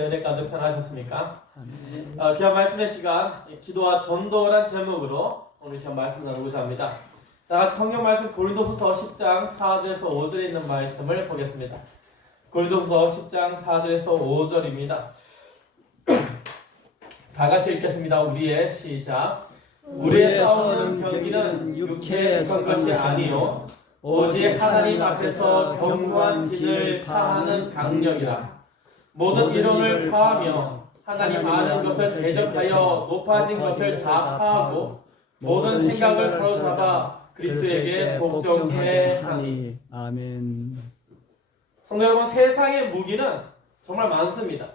은혜 가득 편하셨습니까? 귀한 말씀의 시간, 기도와 전도란 제목으로 오늘 시간 말씀 나누고자 합니다. 자, 같이 성경 말씀 고린도후서 10장 4절에서 5절에 있는 말씀을 보겠습니다. 고린도후서 10장 4절에서 5절입니다. 다 같이 읽겠습니다. 우리의 시작. 우리의 싸우는 경기는 육체에 속한 것이 아니요 오직 하나님 앞에서 견고한 진을 파하는 강력이라. 모든 이론을 파하며 하나님 아는 것을 대적하여 높아진 것을 다 파하고 모든 생각을 사로잡아 그리스도에게 복종해 하니. 아멘. 성도 여러분, 세상의 무기는 정말 많습니다.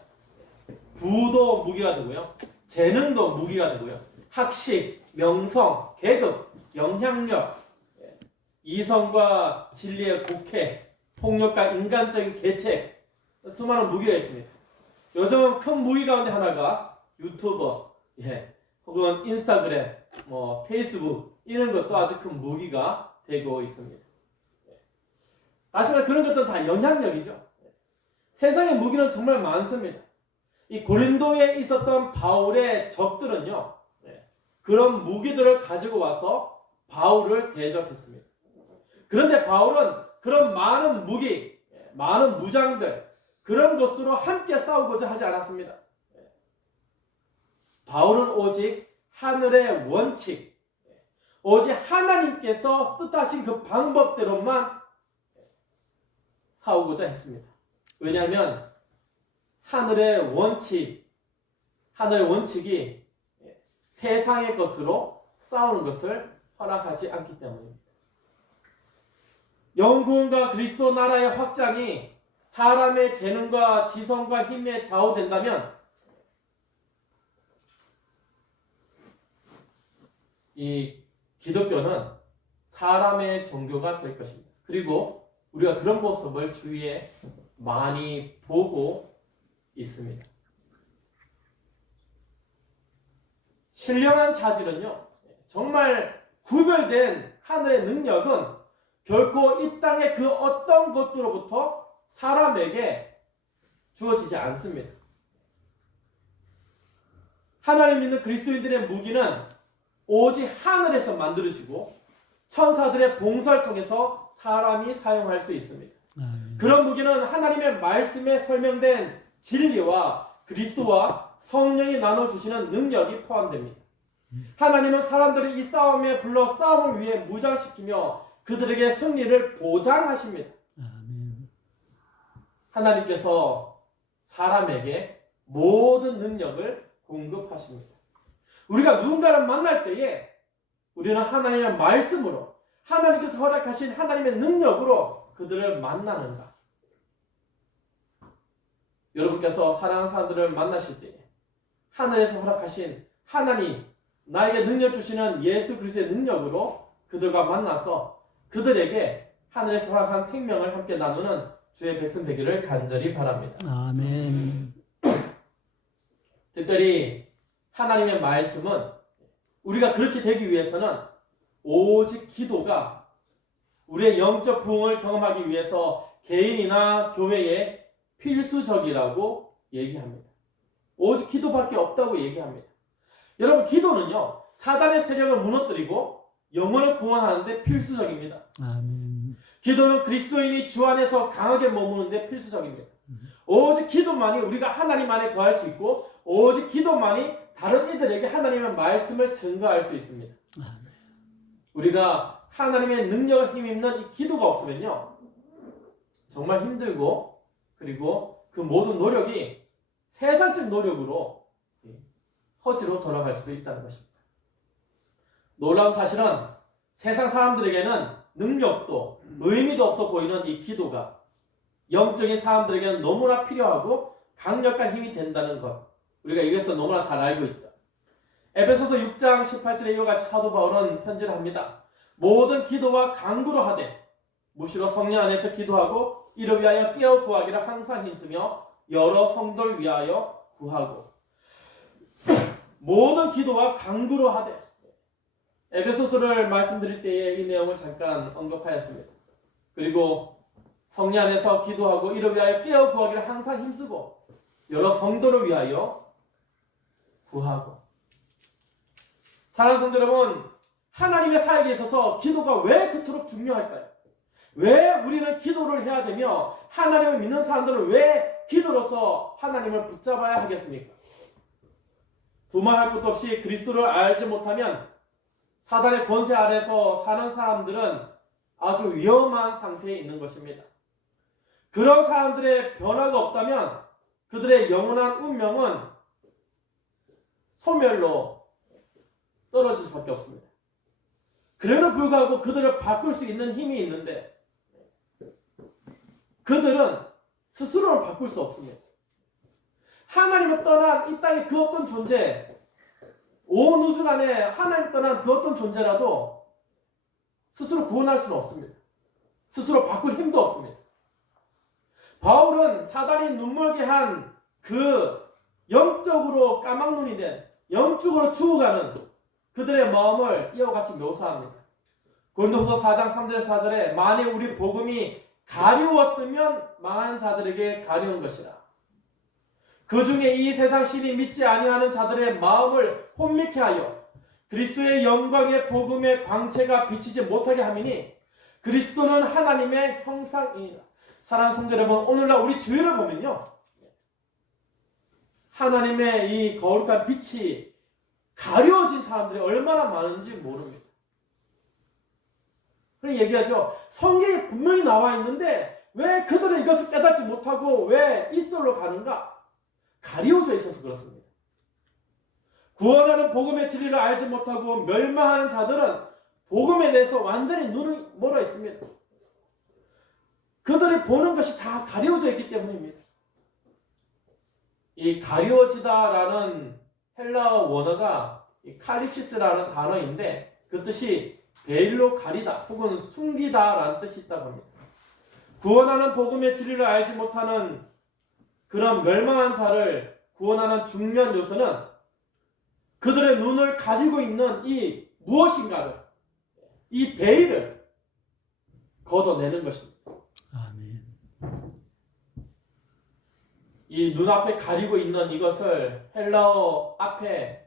부도 무기가 되고요, 재능도 무기가 되고요, 학식, 명성, 계급, 영향력, 이성과 진리의 곡해, 폭력과 인간적인 계책, 수많은 무기가 있습니다. 요즘은 큰 무기 가운데 하나가 유튜버, 혹은 인스타그램, 페이스북, 이런 것도 아주 큰 무기가 되고 있습니다. 다시 말해 그런 것들은 다 영향력이죠. 세상의 무기는 정말 많습니다. 이 고린도에 있었던 바울의 적들은요, 그런 무기들을 가지고 와서 바울을 대적했습니다. 그런데 바울은 그런 많은 무기, 많은 무장들, 그런 것으로 함께 싸우고자 하지 않았습니다. 바울은 오직 하늘의 원칙, 오직 하나님께서 뜻하신 그 방법대로만 싸우고자 했습니다. 왜냐하면 하늘의 원칙이 세상의 것으로 싸우는 것을 허락하지 않기 때문입니다. 영구원과 그리스도 나라의 확장이 사람의 재능과 지성과 힘에 좌우된다면 이 기독교는 사람의 종교가 될 것입니다. 그리고 우리가 그런 모습을 주위에 많이 보고 있습니다. 신령한 자질은요, 정말 구별된 하늘의 능력은 결코 이 땅의 그 어떤 것으로부터 사람에게 주어지지 않습니다. 하나님 믿는 그리스도인들의 무기는 오직 하늘에서 만들어지고 천사들의 봉사를 통해서 사람이 사용할 수 있습니다. 그런 무기는 하나님의 말씀에 설명된 진리와 그리스도와 성령이 나눠주시는 능력이 포함됩니다. 하나님은 사람들이 이 싸움에 불러 싸움을 위해 무장시키며 그들에게 승리를 보장하십니다. 하나님께서 사람에게 모든 능력을 공급하십니다. 우리가 누군가를 만날 때에 우리는 하나님의 말씀으로, 하나님께서 허락하신 하나님의 능력으로 그들을 만나는가? 여러분께서 사랑하는 사람들을 만나실 때에 하늘에서 허락하신 하나님, 나에게 능력 주시는 예수 그리스도의 능력으로 그들과 만나서 그들에게 하늘에서 허락한 생명을 함께 나누는 주의 백성 되기를 간절히 바랍니다. 아멘. 특별히 하나님의 말씀은 우리가 그렇게 되기 위해서는 오직 기도가 우리의 영적 부흥을 경험하기 위해서 개인이나 교회에 필수적이라고 얘기합니다. 오직 기도밖에 없다고 얘기합니다. 여러분, 기도는요, 사단의 세력을 무너뜨리고 영혼을 구원하는데 필수적입니다. 아멘. 기도는 그리스도인이 주 안에서 강하게 머무는데 필수적입니다. 오직 기도만이 우리가 하나님 안에 거할 수 있고 오직 기도만이 다른 이들에게 하나님의 말씀을 증거할 수 있습니다. 우리가 하나님의 능력을 힘입는 이 기도가 없으면요, 정말 힘들고, 그리고 그 모든 노력이 세상적 노력으로 허지로 돌아갈 수도 있다는 것입니다. 놀라운 사실은 세상 사람들에게는 능력도 의미도 없어 보이는 이 기도가 영적인 사람들에게는 너무나 필요하고 강력한 힘이 된다는 것, 우리가 이것을 너무나 잘 알고 있죠. 에베소서 6장 18절에 이와 같이 사도 바울은 편지를 합니다. 모든 기도와 간구로 하되 무시로 성령 안에서 기도하고 이를 위하여 깨어 구하기를 항상 힘쓰며 여러 성도를 위하여 구하고. 모든 기도와 간구로 하되, 에베소서를 말씀드릴 때에 이 내용을 잠깐 언급하였습니다. 그리고 성령 안에서 기도하고 이를 위하여 깨어 구하기를 항상 힘쓰고, 여러 성도를 위하여 구하고. 사랑하는 성도 여러분, 하나님의 사역에 있어서 기도가 왜 그토록 중요할까요? 왜 우리는 기도를 해야 되며 하나님을 믿는 사람들은 왜 기도로서 하나님을 붙잡아야 하겠습니까? 두말할 것도 없이 그리스도를 알지 못하면 사단의 권세 아래서 사는 사람들은 아주 위험한 상태에 있는 것입니다. 그런 사람들의 변화가 없다면 그들의 영원한 운명은 소멸로 떨어질 수밖에 없습니다. 그래도 불구하고 그들을 바꿀 수 있는 힘이 있는데 그들은 스스로를 바꿀 수 없습니다. 하나님을 떠난 이 땅의 그 어떤 존재, 온 우주 안에 하나님을 떠난 그 어떤 존재라도 스스로 구원할 수는 없습니다. 스스로 바꿀 힘도 없습니다. 바울은 사단이 눈멀게 한 그 영적으로 까막눈이 된, 영적으로 죽어가는 그들의 마음을 이와 같이 묘사합니다. 고린도후서 4장 3절 4절에 만일 우리 복음이 가리웠으면 망한 자들에게 가리운 것이라. 그 중에 이 세상 신이 믿지 아니하는 자들의 마음을 혼미케 하여 그리스도의 영광의 복음의 광채가 비치지 못하게 함이니 그리스도는 하나님의 형상이니라. 사랑하는 성도 여러분, 오늘날 우리 주위를 보면요, 하나님의 이 거룩한 빛이 가려진 사람들이 얼마나 많은지 모릅니다. 그런 얘기하죠. 성경에 분명히 나와 있는데 왜 그들은 이것을 깨닫지 못하고 왜 이슬로 가는가? 가려져 있어서 그렇습니다. 구원하는 복음의 진리를 알지 못하고 멸망하는 자들은 복음에 대해서 완전히 눈이 멀어 있습니다. 그들이 보는 것이 다 가려져 있기 때문입니다. 이 가려지다라는 헬라어 원어가 칼립시스라는 단어인데 그 뜻이 베일로 가리다 혹은 숨기다라는 뜻이 있다고 합니다. 구원하는 복음의 진리를 알지 못하는 그런 멸망한 자를 구원하는 중요한 요소는 그들의 눈을 가리고 있는 이 무엇인가를, 이 베일을 걷어내는 것입니다. 아멘. 이 눈앞에 가리고 있는 이것을 헬라어 앞에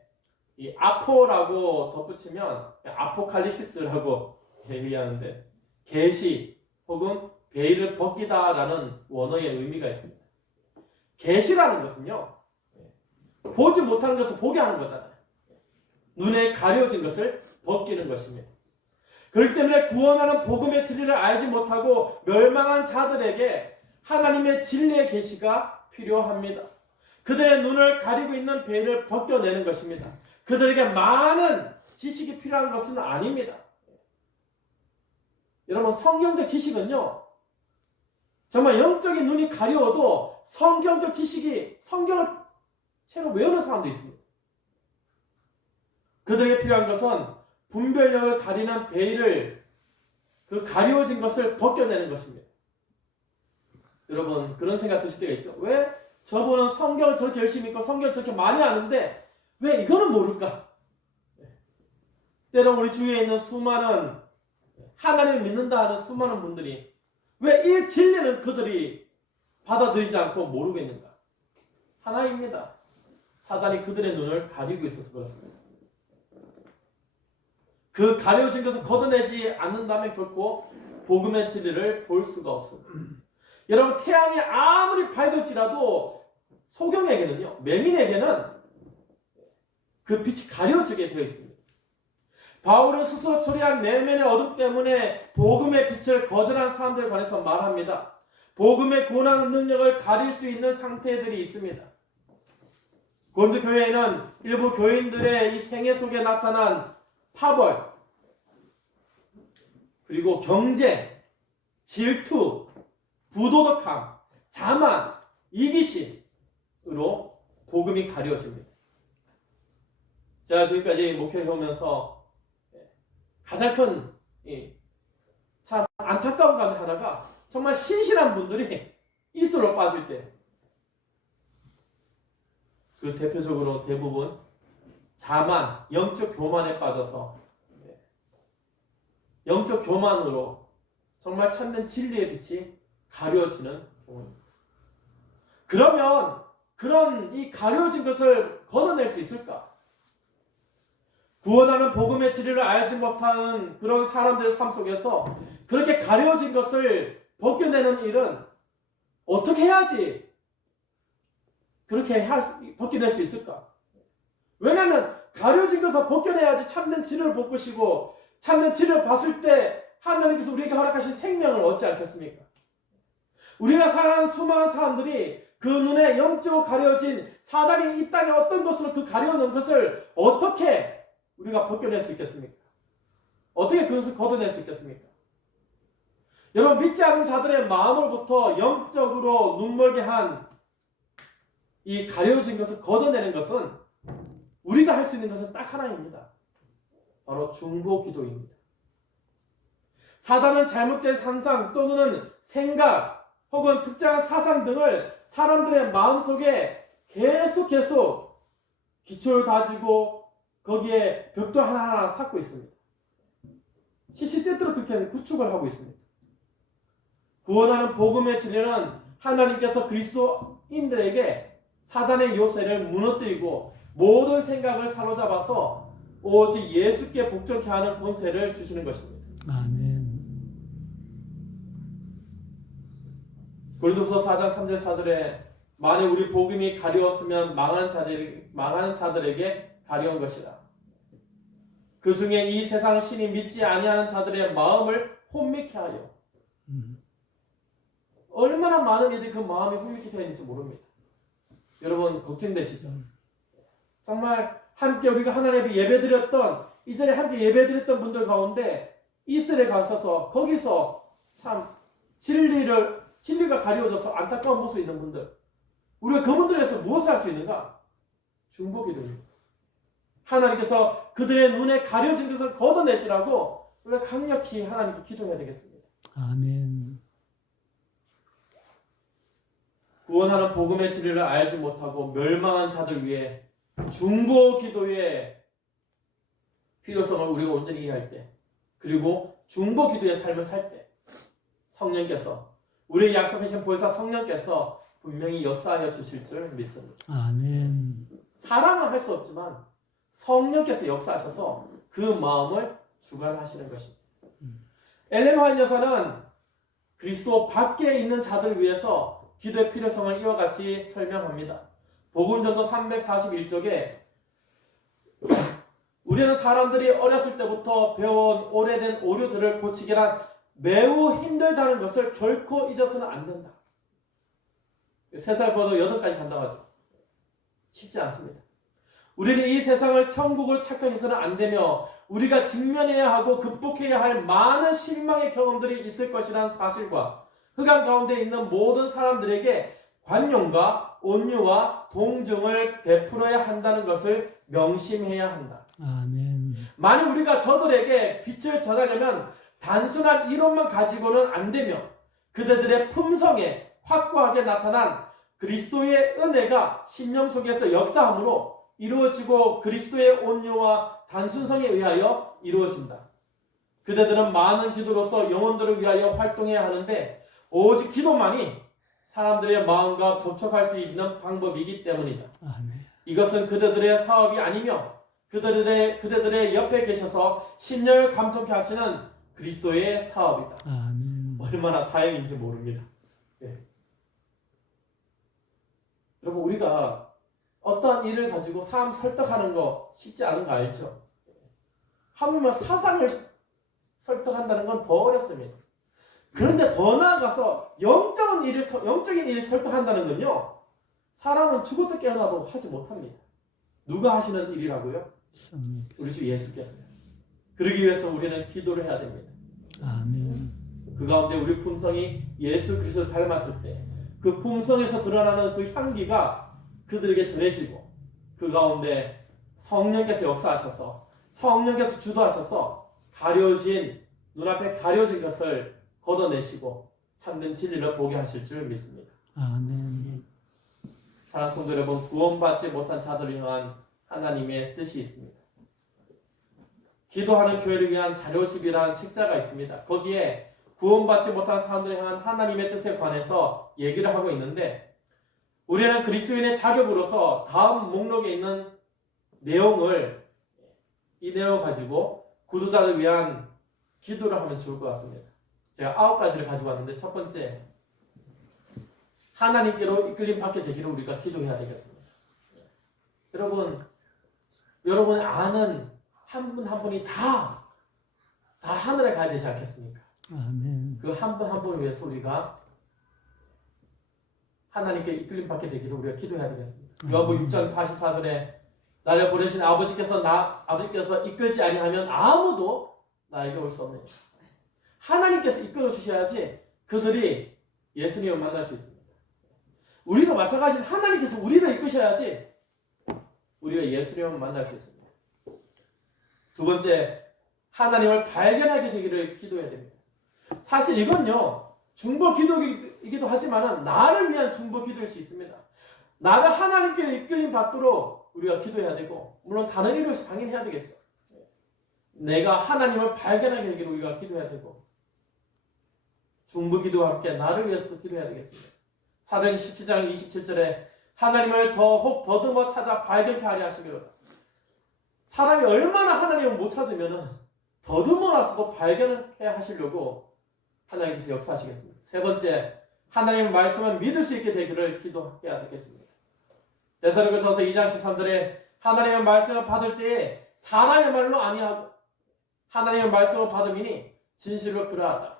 이 아포라고 덧붙이면 아포칼리시스라고 얘기하는데 계시 혹은 베일을 벗기다라는 원어의 의미가 있습니다. 계시라는 것은요, 보지 못하는 것을 보게 하는 거잖아요. 눈에 가려진 것을 벗기는 것입니다. 그렇기 때문에 구원하는 복음의 진리를 알지 못하고 멸망한 자들에게 하나님의 진리의 계시가 필요합니다. 그들의 눈을 가리고 있는 베일을 벗겨내는 것입니다. 그들에게 많은 지식이 필요한 것은 아닙니다. 여러분, 성경적 지식은요, 정말 영적인 눈이 가려워도 성경적 지식이, 성경을 채로 외우는 사람도 있습니다. 그들에게 필요한 것은 분별력을 가리는 베일을, 그 가려워진 것을 벗겨내는 것입니다. 여러분, 그런 생각 드실 때가 있죠. 왜 저분은 성경을 저렇게 열심히 읽고 성경을 저렇게 많이 아는데 왜 이거는 모를까? 때론 우리 주위에 있는 수많은 하나님을 믿는다 하는 수많은 분들이 왜 이 진리는 그들이 받아들이지 않고 모르고 있는가? 하나입니다. 사단이 그들의 눈을 가리고 있어서 그렇습니다. 그 가려진 것을 걷어내지 않는다면 결코 복음의 진리를 볼 수가 없습니다. 여러분, 태양이 아무리 밝을지라도 소경에게는요, 맹인에게는 그 빛이 가려지게 되어 있습니다. 바울은 스스로 초래한 내면의 어둠 때문에 복음의 빛을 거절한 사람들에 관해서 말합니다. 복음의 구원하는 능력을 가릴 수 있는 상태들이 있습니다. 고린도 교회에는 일부 교인들의 이 생애 속에 나타난 파벌, 그리고 경쟁, 질투, 부도덕함, 자만, 이기심으로 복음이 가려집니다. 제가 지금까지 목회를 해오면서 가장 큰 참 안타까운 감 하나가 정말 신실한 분들이 이슬로 빠질 때 그 대표적으로 대부분 자만, 영적 교만에 빠져서 영적 교만으로 정말 참된 진리의 빛이 가려지는 경우입니다. 그러면 그런 이 가려진 것을 걷어낼 수 있을까? 구원하는 복음의 진리를 알지 못하는 그런 사람들의 삶 속에서 그렇게 가려진 것을 벗겨내는 일은 어떻게 해야지 그렇게 벗겨낼 수 있을까? 왜냐하면 가려진 것을 벗겨내야지 참된 진리를 볼 것이고 참된 진리를 봤을 때 하나님께서 우리에게 허락하신 생명을 얻지 않겠습니까? 우리가 사랑하는 수많은 사람들이 그 눈에 영적으로 가려진 사단이 이 땅에 어떤 것으로 그 가려놓은 것을 어떻게 우리가 벗겨낼 수 있겠습니까? 어떻게 그것을 걷어낼 수 있겠습니까? 여러분, 믿지 않는 자들의 마음으로부터 영적으로 눈멀게 한 이 가려진 것을 걷어내는 것은 우리가 할 수 있는 것은 딱 하나입니다. 바로 중보 기도입니다. 사단은 잘못된 상상 또는 생각 혹은 특정한 사상 등을 사람들의 마음속에 계속 기초를 다지고 거기에 벽도 하나하나 쌓고 있습니다. 시시때때로 그렇게 구축을 하고 있습니다. 구원하는 복음의 진리는 하나님께서 그리스도인들에게 사단의 요새를 무너뜨리고 모든 생각을 사로잡아서 오직 예수께 복종케 하는 권세를 주시는 것입니다. 아멘. 고린도서 4장 3절 4절에 만일 우리 복음이 가려웠으면 망하는 자들에게 가려운 것이라. 그 중에 이 세상 신이 믿지 아니하는 자들의 마음을 혼미케 하여. 얼마나 많은 이들이 그 마음이 혼미케 되어 있는지 모릅니다. 여러분 걱정되시죠? 정말 함께 우리가 하나님 앞에 예배드렸던 이전에 함께 예배드렸던 분들 가운데 이스라엘에 가셔서 거기서 참 진리가 가려워져서 안타까운 모습이 있는 분들, 우리가 그분들에서 무엇을 할 수 있는가? 중보기도입니다. 하나님께서 그들의 눈에 가려진 것을 걷어내시라고 우리가 강력히 하나님께 기도해야 되겠습니다. 아멘. 구원하는 복음의 진리를 알지 못하고 멸망한 자들 위해 중보 기도의 필요성을 우리가 온전히 이해할 때, 그리고 중보 기도의 삶을 살 때 성령께서 우리의 약속하신 보혜사 성령께서 분명히 역사하여 주실 줄 믿습니다. 아멘. 사람은 할 수 없지만 성령께서 역사하셔서 그 마음을 주관하시는 것입니다. 엘렌 화이트 여사는 그리스도 밖에 있는 자들을 위해서 기도의 필요성을 이와 같이 설명합니다. 복음전도 341쪽에 우리는 사람들이 어렸을 때부터 배워온 오래된 오류들을 고치기란 매우 힘들다는 것을 결코 잊어서는 안 된다. 3살 버도 8까지 간다고 하죠. 쉽지 않습니다. 우리는 이 세상을 천국을 착각해서는 안 되며 우리가 직면해야 하고 극복해야 할 많은 실망의 경험들이 있을 것이라는 사실과 흑암 가운데 있는 모든 사람들에게 관용과 온유와 동정을 베풀어야 한다는 것을 명심해야 한다. 아멘. 만일 우리가 저들에게 빛을 전하려면 단순한 이론만 가지고는 안 되며 그들의 품성에 확고하게 나타난 그리스도의 은혜가 심령 속에서 역사함으로 이루어지고 그리스도의 온유와 단순성에 의하여 이루어진다. 그들은 많은 기도로서 영혼들을 위하여 활동해야 하는데 오직 기도만이 사람들의 마음과 접촉할 수 있는 방법이기 때문이다. 아멘. 이것은 그들의 사업이 아니며 그들의 옆에 계셔서 심령을 감통케 하시는 그리스도의 사업이다. 아멘. 얼마나 다행인지 모릅니다. 네. 여러분, 우리가 어떠한 일을 가지고 사람 설득하는 거 쉽지 않은 거 알죠? 하물며 사상을 설득한다는 건 더 어렵습니다. 그런데 더 나아가서 영적인 일을 설득한다는 건요, 사람은 죽어도 깨어나도 하지 못합니다. 누가 하시는 일이라고요? 우리 주 예수께서요. 그러기 위해서 우리는 기도를 해야 됩니다. 아멘. 그 가운데 우리 품성이 예수 그리스도를 닮았을 때 그 품성에서 드러나는 그 향기가 그들에게 전해지고 그 가운데 성령께서 역사하셔서 성령께서 주도하셔서 눈앞에 가려진 것을 걷어내시고 참된 진리를 보게 하실 줄 믿습니다. 아멘. 사랑하는 성도 여러분, 구원받지 못한 자들을 향한 하나님의 뜻이 있습니다. 기도하는 교회를 위한 자료집이라는 책자가 있습니다. 거기에 구원받지 못한 사람들을 향한 하나님의 뜻에 관해서 얘기를 하고 있는데 우리는 그리스도인의 자격으로서 다음 목록에 있는 내용을 이 내용을 가지고 구도자를 위한 기도를 하면 좋을 것 같습니다. 제가 9가지를 가지고 왔는데 첫 번째, 하나님께로 이끌림 받게 되기를 우리가 기도해야 되겠습니다. 여러분 아는 한 분 한 분이 다 하늘에 가야 되지 않겠습니까? 아멘. 그 한 분 한 분을 위해서 우리가 하나님께 이끌림 받게 되기를 우리가 기도해야 되겠습니다. 요한복음 6장 44절에 나를 보내신 아버지께서 이끌지 아니하면 아무도 나에게 올 수 없느니라. 하나님께서 이끌어 주셔야지 그들이 예수님을 만날 수 있습니다. 우리도 마찬가지로 하나님께서 우리를 이끄셔야지 우리가 예수님을 만날 수 있습니다. 두 번째, 하나님을 발견하게 되기를 기도해야 됩니다. 사실 이건요, 중보 기도이기도 하지만 나를 위한 중보 기도일 수 있습니다. 나를 하나님께 이끌림 받도록 우리가 기도해야 되고, 물론 다른 일을 당연히 해야 되겠죠. 내가 하나님을 발견하게 되기를 우리가 기도해야 되고, 중보 기도와 함께 나를 위해서도 기도해야 되겠습니다. 사도행전 17장 27절에 하나님을 더욱 더듬어 찾아 발견케 하려 하시기로다. 사람이 얼마나 하나님을 못 찾으면 더듬어라서도 발견케 하시려고 하나님께서 역사하시겠습니다. 세 번째, 하나님의 말씀을 믿을 수 있게 되기를 기도해야 되겠습니다. 데살로니가전서 2장 13절에 하나님의 말씀을 받을 때에 사람의 말로 아니하고 하나님의 말씀을 받음이니 진실로 그러하다.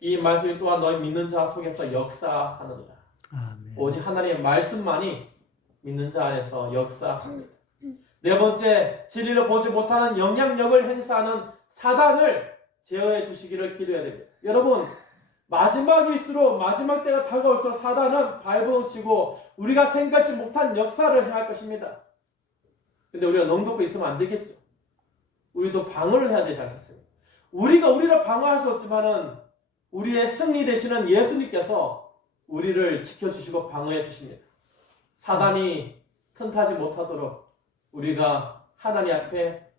이 말씀이 또한 너희 믿는 자 속에서 역사하느니라. 아멘. 오직 하나님의 말씀만이 믿는 자 안에서 역사합니다. 네 번째, 진리를 보지 못하는 영향력을 행사하는 사단을 제어해 주시기를 기도해야 됩니다. 여러분, 마지막일수록 마지막 때가 다가올수록 사단은 발버둥 치고 우리가 생각지 못한 역사를 행할 것입니다. 근데 우리가 넋놓고 있으면 안 되겠죠. 우리도 방어를 해야 되지 않겠습니까? 우리가 우리를 방어할 수 없지만은 우리의 승리 되시는 예수님께서 우리를 지켜주시고 방어해 주십니다. 사단이 틈타지 못하도록 우리가 하나님 앞에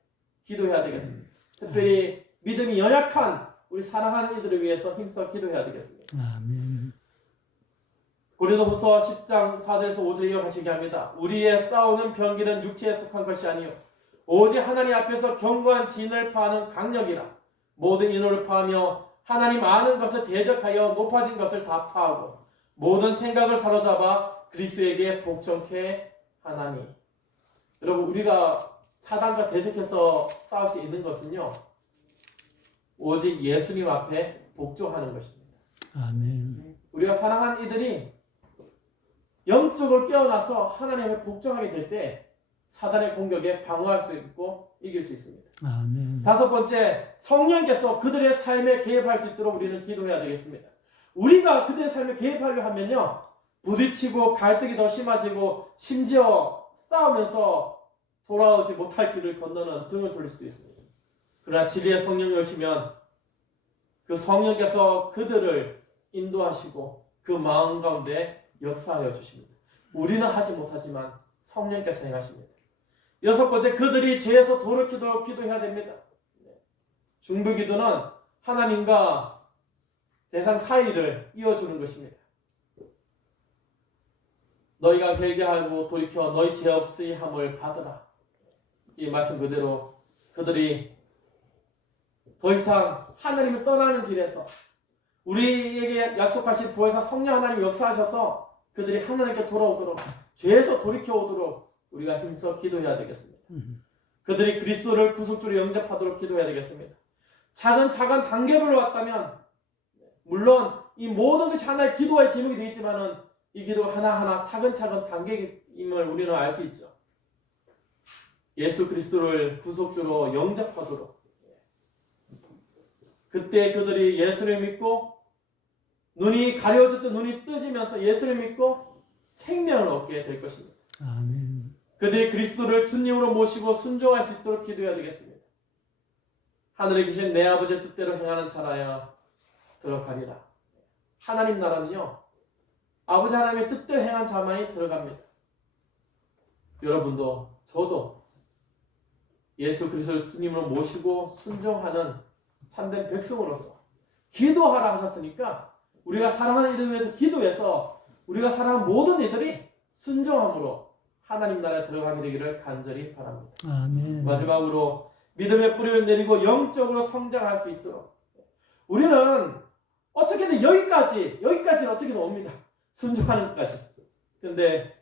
기도해야 되겠습니다. 특별히 믿음이 연약한 우리 사랑하는 이들을 위해서 힘써 기도해야 되겠습니다. 아멘. 고린도후서 10장 4절에서 5절 이어가시게 합니다. 우리의 싸우는 병기는 육체에 속한 것이 아니요 오직 하나님 앞에서 견고한 진을 파는 강력이라. 모든 인호를 파하며 하나님 아는 것을 대적하여 높아진 것을 다 파하고 모든 생각을 사로잡아 그리스도에게 복종케 하나니. 여러분, 우리가 사단과 대적해서 싸울 수 있는 것은요, 오직 예수님 앞에 복종하는 것입니다. 아멘. 우리가 사랑하는 이들이 영적으로 깨어나서 하나님 앞에 복종하게 될 때 사단의 공격에 방어할 수 있고 이길 수 있습니다. 아멘. 다섯 번째, 성령께서 그들의 삶에 개입할 수 있도록 우리는 기도해야 되겠습니다. 우리가 그들의 삶에 개입하려 하면요, 부딪히고 갈등이 더 심해지고 심지어 싸우면서 돌아오지 못할 길을 건너는 등을 돌릴 수도 있습니다. 그러나 진리의 성령이 오시면 그 성령께서 그들을 인도하시고 그 마음 가운데 역사하여 주십니다. 우리는 하지 못하지만 성령께서 행하십니다. 여섯 번째, 그들이 죄에서 돌이키도록 기도해야 됩니다. 중보기도는 하나님과 대상 사이를 이어주는 것입니다. 너희가 회개하고 돌이켜 너희 죄 없이 함을 받으라. 이 말씀 그대로 그들이 더 이상 하나님을 떠나는 길에서 우리에게 약속하신 보혜사 성령 하나님 역사하셔서 그들이 하나님께 돌아오도록, 죄에서 돌이켜 오도록 우리가 힘써 기도해야 되겠습니다. 그들이 그리스도를 구속주로 영접하도록 기도해야 되겠습니다. 작은 단계별로 왔다면 물론 이 모든 것이 하나의 기도의 제목이 되겠지만은 이 기도가 하나하나 차근차근 단계임을 우리는 알 수 있죠. 예수 그리스도를 구속주로 영접하도록, 그때 그들이 예수를 믿고 눈이 가려졌던 눈이 뜨지면서 예수를 믿고 생명을 얻게 될 것입니다. 아멘. 그들이 그리스도를 주님으로 모시고 순종할 수 있도록 기도해야 되겠습니다. 하늘에 계신 내 아버지의 뜻대로 행하는 자라야 들어가리라. 하나님 나라는요, 아버지 하나님의 뜻대로 행한 자만이 들어갑니다. 여러분도 저도 예수 그리스도를 주님으로 모시고 순종하는 참된 백성으로서 기도하라 하셨으니까 우리가 사랑하는 이를 위해서 기도해서 우리가 사랑하는 모든 이들이 순종함으로 하나님 나라에 들어가게 되기를 간절히 바랍니다. 아멘. 마지막으로 믿음의 뿌리를 내리고 영적으로 성장할 수 있도록 우리는 어떻게든 여기까지는 어떻게든 옵니다. 순종하는 것까지. 근데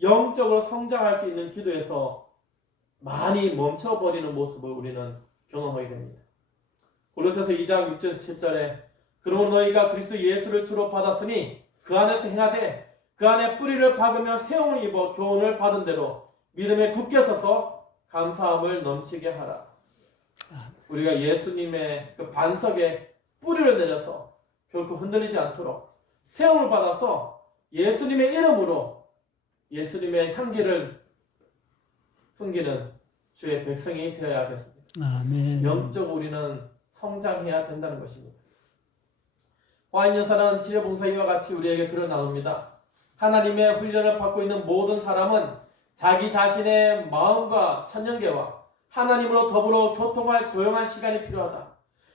영적으로 성장할 수 있는 기도에서 많이 멈춰버리는 모습을 우리는 경험하게 됩니다. 골로새서 2장 6절에서 7절에 그러므로 너희가 그리스도 예수를 주로 받았으니 그 안에서 행하되 그 안에 뿌리를 박으며 세움을 입어 교훈을 받은 대로 믿음에 굳게 서서 감사함을 넘치게 하라. 우리가 예수님의 그 반석에 뿌리를 내려서 결코 흔들리지 않도록 세움을 받아서 예수님의 이름으로 예수님의 향기를 풍기는 주의 백성이 되어야 하겠습니다. 아멘. 영적으로 우리는 성장해야 된다는 것입니다. 화인연사는 지뢰봉사 이와 같이 우리에게 글을 나눕니다. 하나님의 훈련을 받고 있는 모든 사람은 자기 자신의 마음과 천년계와 하나님으로 더불어 교통할 조용한 시간이 필요하다.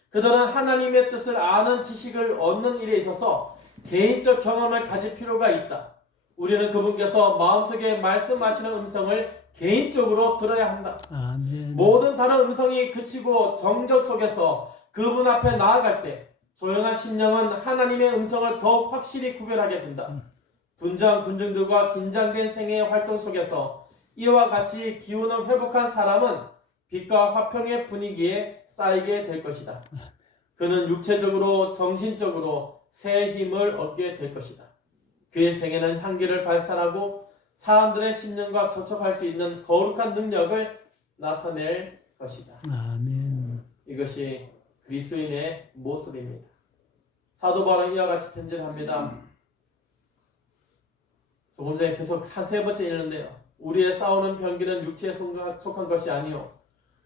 그들은 하나님의 뜻을 아는 지식을 얻는 일에 있어서 개인적 경험을 가질 필요가 있다. 우리는 그분께서 마음속에 말씀하시는 음성을 개인적으로 들어야 한다. 아멘. 모든 다른 음성이 그치고 정적 속에서 그분 앞에 나아갈 때 조용한 심령은 하나님의 음성을 더욱 확실히 구별하게 된다. 분주한 군중들과 긴장된 생애의 활동 속에서 이와 같이 기운을 회복한 사람은 빛과 화평의 분위기에 쌓이게 될 것이다. 그는 육체적으로 정신적으로 새 힘을 얻게 될 것이다. 그의 생애는 향기를 발산하고 사람들의 심령과 접촉할 수 있는 거룩한 능력을 나타낼 것이다. 아멘. 이것이 그리스도인의 모습입니다. 사도 바울은 이와 같이 편지를 합니다. 조금 전에 계속 한 세 번째 읽는데요. 우리의 싸우는 병기는 육체에 속한 것이 아니요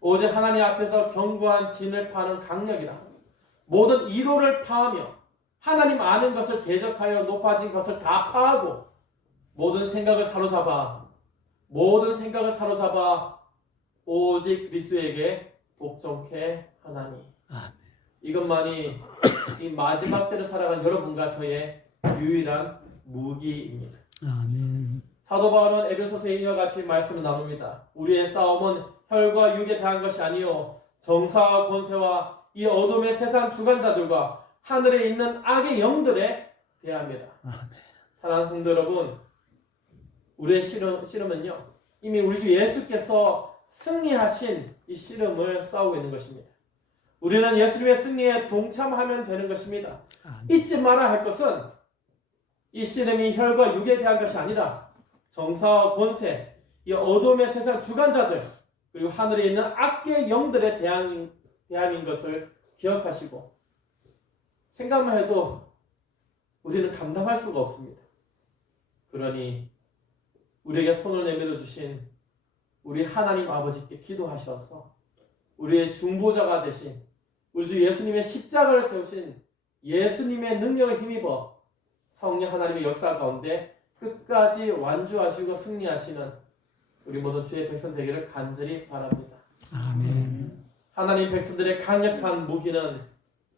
오직 하나님 앞에서 견고한 진을 파는 강력이라. 모든 이론을 파하며 하나님 아는 것을 대적하여 높아진 것을 다 파하고 모든 생각을 사로잡아 오직 그리스도에게 복종케 하나니. 아멘. 이것만이 이 마지막 때를 살아간 여러분과 저의 유일한 무기입니다. 아멘. 사도 바울은 에베소서에 이와 같이 말씀을 나눕니다. 우리의 싸움은 혈과 육에 대한 것이 아니요 정사와 권세와 이 어둠의 세상 주관자들과 하늘에 있는 악의 영들에 대합니다. 아멘. 사랑하는 성도 여러분, 우리의 씨름은요 이미 우리 주 예수께서 승리하신 이 씨름을 싸우고 있는 것입니다. 우리는 예수님의 승리에 동참하면 되는 것입니다. 아멘. 잊지 말아야 할 것은 이 씨름이 혈과 육에 대한 것이 아니라 정사와 권세, 이 어둠의 세상 주관자들, 그리고 하늘에 있는 악의 영들에 대함인 것을 기억하시고 생각만 해도 우리는 감당할 수가 없습니다. 그러니 우리에게 손을 내밀어 주신 우리 하나님 아버지께 기도하셔서 우리의 중보자가 되신 우리 주 예수님의 십자가를 세우신 예수님의 능력을 힘입어 성령 하나님의 역사 가운데 끝까지 완주하시고 승리하시는 우리 모든 주의 백성 되기를 간절히 바랍니다. 아멘. 하나님 백성들의 강력한 무기는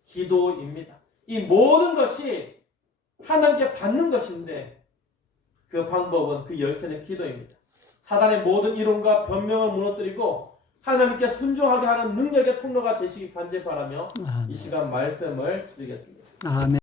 기도입니다. 이 모든 것이 하나님께 받는 것인데 그 방법은 그 열쇠는 기도입니다. 사단의 모든 이론과 변명을 무너뜨리고 하나님께 순종하게 하는 능력의 통로가 되시기 간절히 바라며 이 시간 말씀을 드리겠습니다. 아멘.